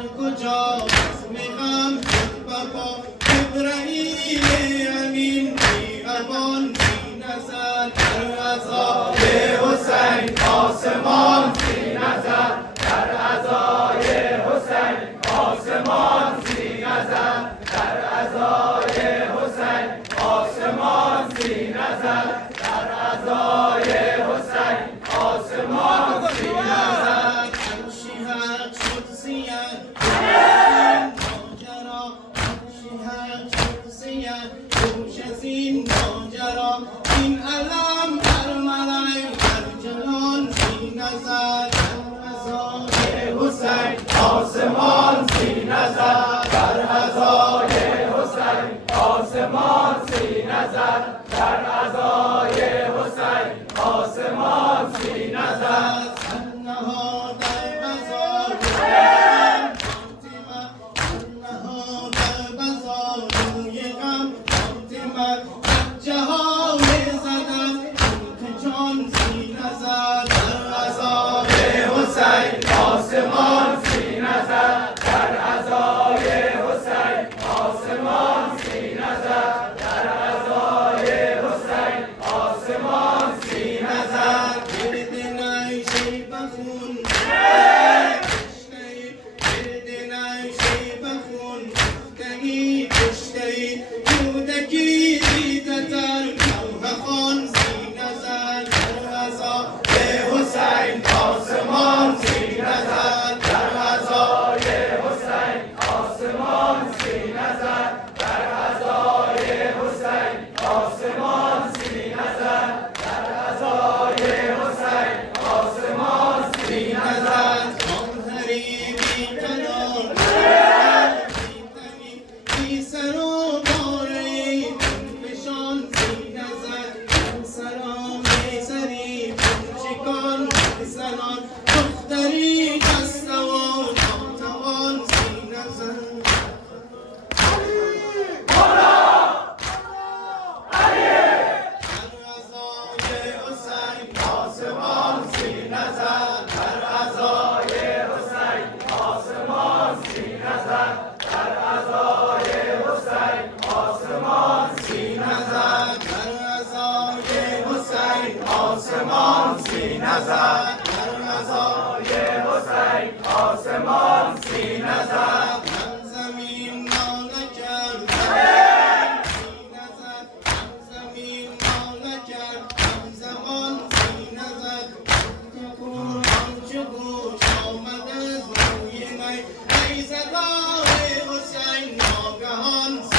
هر کجا اسم غم بپا ابراهیم امین بی امان بی نظر در عزای حسین آسمان بی نظر در عزای حسین آسمان بی نظر در عزای حسین آسمان بی نظر در عزای حسین آسمان بی نظر عرشی حق شد سیه ماجرا عرشی حق شد سیه دوش از این ماجرا این علم بر ملای در جهان بی نظر در عزای حسین آسمان بی نظر در عزای حسین آسمان بی نظر در عزای حسین آسمان بی نظر انها در بزار فاطمه انها در بزار روی غم فاطمه جهان زدن که جان بی نظر در عزای حسین آسمان بی نظر در عزای حسین آسمان بی نظر در عزای حسین آسمان بی نظر گرد نیشی بخون کشتهی گرد نیشی بخون کشتهی کشتهی کودکی دیدتر کوه خان بی نظر در عزای حسین آسمان بی نظر در عزای حسین آسمان بی نظر در عزای حسین آسمان بی نظر در عزای حسین آسمان بی نظر جوهری بی قرار بی تنی بی سر و باره فشان بی نظر سرام سری شکان زنان دختری دست و ناتوان بی نظر آسمان بی نظر در عزای حسین آسمان بی نظر در عزای حسین آسمان بی نظر در عزای حسین آسمان بی نظر در عزای حسین آسمان بی نظر هم زمین ناله کرد بی نظر هم زمین ناله کرد هم زمان بی نظر قرآن چه گوش آمد از روی نی ای صدای حسین ناگهان